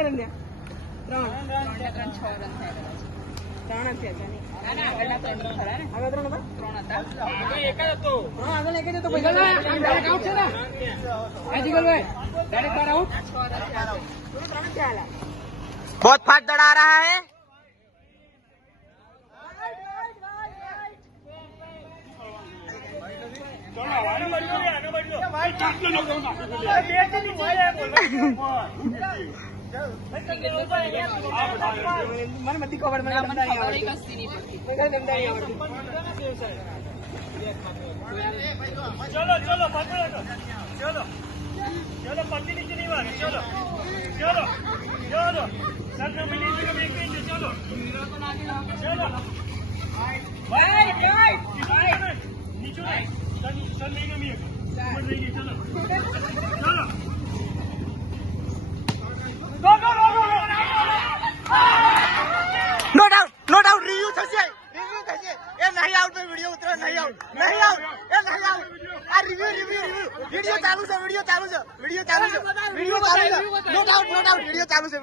કેટલા રન થયા? 3 6 રન થયા. 3 જ થયા. આગળ 3 હતા. આગળ એક જ હતો. હા, આગળ એક જ હતો. ડાયરેક્ટ આઉટ છે ને? હા જીગલભાઈ, ડાયરેક્ટ બાર આઉટ. 6 રન થયા. 3 થયા. बहुत फास्ट दौड़ा रहा है। મને બધી ખબર મને चलो चलो चलो चलो पत्ती नीचे नहीं मारे चलो चलो चलो सर नीचे चलो चलो नीचे सर नहीं कमी चलो चलो नो डाउट रिव्यू થશે એ નહીં આઉટ पे वीडियो उतरो नहीं आउट એ नहीं आउट આ रिव्यू वीडियो चालू છે नो डाउट वीडियो चालू છે